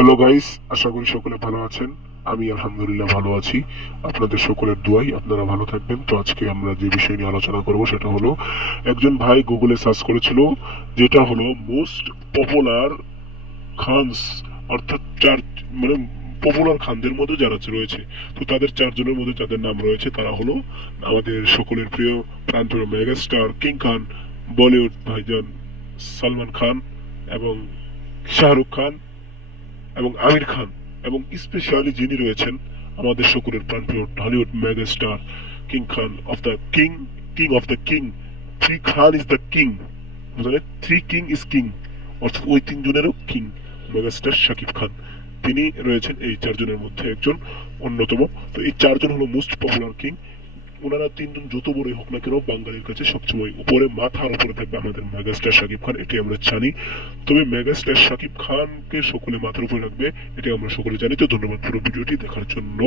Hello guys, আশা করি সকলে ভালো আছেন। আমি আলহামদুলিল্লাহ ভালো আছি। আপনাদের সকলের দোয়াই আপনারা ভালো থাকবেন। তো আজকে আমরা যে বিষয় নিয়ে আলোচনা করব সেটা হলো, একজন ভাই গুগলে সার্চ করেছিল, যেটা হলো মোস্ট পপুলার খানস, অর্থাৎ চার মানে পপুলার খানদের মধ্যে যারা রয়েছে। তো তাদের চারজনের মধ্যে যাদের নাম রয়েছে তারা হলো আমাদের সকলের প্রিয় প্রাণপ্রিয় মেগাস্টার কিং খান, বলিউড ভাইজান সালমান খান এবং শাহরুখ খান এবং আমির খান, এবং স্পেশালি যিনি রয়েছেন আমাদের সকলের প্রাণপ্রিয় Hollywood megastar king Khan of the king, king of the king, three Khan is the king, বুঝলেন, থ্রি কিং ইজ কিং, অর্থাৎ ওই তিনজনেরও কিং মেগাস্টার শাকিব খান। তিনি রয়েছেন এই চারজনের মধ্যে একজন অন্যতম। তো এই চারজন হলো মোস্ট পপুলার কিং। ওনারা তিনজন যত বড়ই হোক না কেন, বাঙালির কাছে সবসময় উপরে, মাথার উপরে থাকবে আমাদের মেগাস্টার শাকিব খান, এটি আমরা জানি। তবে মেগাস্টার শাকিব খানকে সকলে মাথার উপরে রাখবে, এটি আমরা সকলে জানি। তো ধন্যবাদ পুরো ভিডিওটি দেখার জন্য।